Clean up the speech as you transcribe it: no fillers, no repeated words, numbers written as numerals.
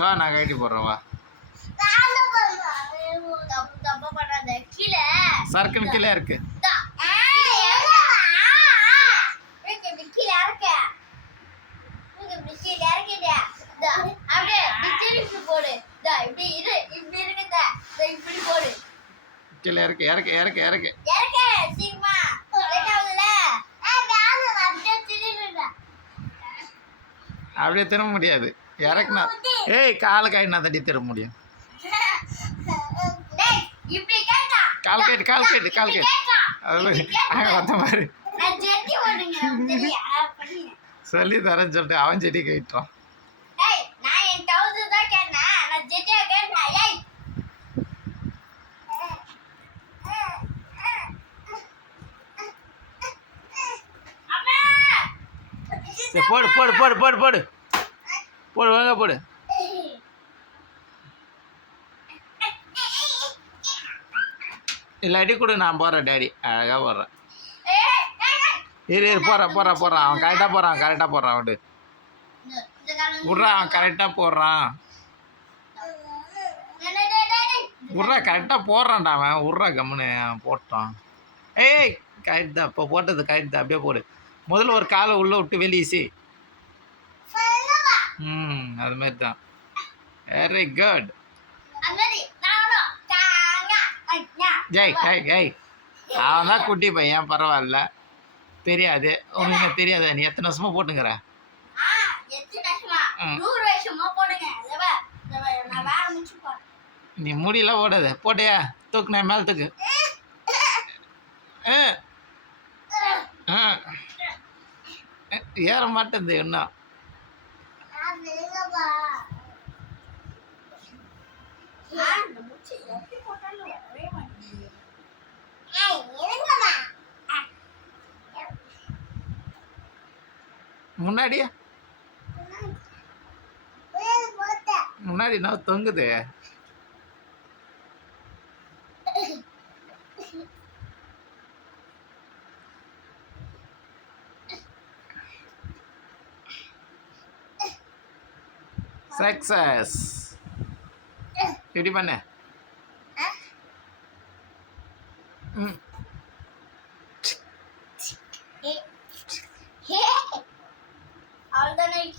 வா நான் கட்டி போடுறேன் வா. சர்க்கிள் கீழே இருக்கு. கீழே இருக்கு. இறக்கு இறக்கு இறக்கு. அப்படியே திரும்ப முடியாது. இறக்குனா ஏய் காலை காயினா தட்டி திரும்ப முடியும். கால் கேட்டு கால் கேட்டு கால் கேட்டு அது வந்த மாதிரி சொல்லி தரேன்னு சொல்லிட்டு அவன் செடி கேட்டான். போடு போடு போடு போடு போடு போடு வாங்க போடு. இல்லை அடி கொடு நான் போடுறேன். டேடி அழகாக போடுறேன். இரு இரு போடுறேன் போடுறான் போடுறான். அவன் கரெக்டாக போடுறான் கரெக்டாக போடுறான். விடு விட்றா அவன் கரெக்டாக போடுறான். விட்றா கரெக்டாக போடுறான்டா அவன். விட்றா கம்முன்னு போட்டான். ஏய் கரெக்ட் தான். இப்போ போட்டது கரெக்ட் தான். அப்படியே போடு. முதல்ல ஒரு காலை உள்ளே விட்டு வெளியீசி. அது மாதிரி தான். Very good. ஜெய் ஜெய் ஜெய். அவன் தான் குட்டி பையன் பரவாயில்ல. தெரியாது உனக்கு தெரியாது. நீ எத்தனை வருஷமா போட்டுங்கிற? நீ முடியெல்லாம் ஓடாத. போட்டியா தூக்குன மேல தூக்கு. ஏற மாட்டேங்குது இன்னும். முன்னாடியா முன்னாடி நான் தொங்குது. சக்சஸ். எப்படி பண்ண?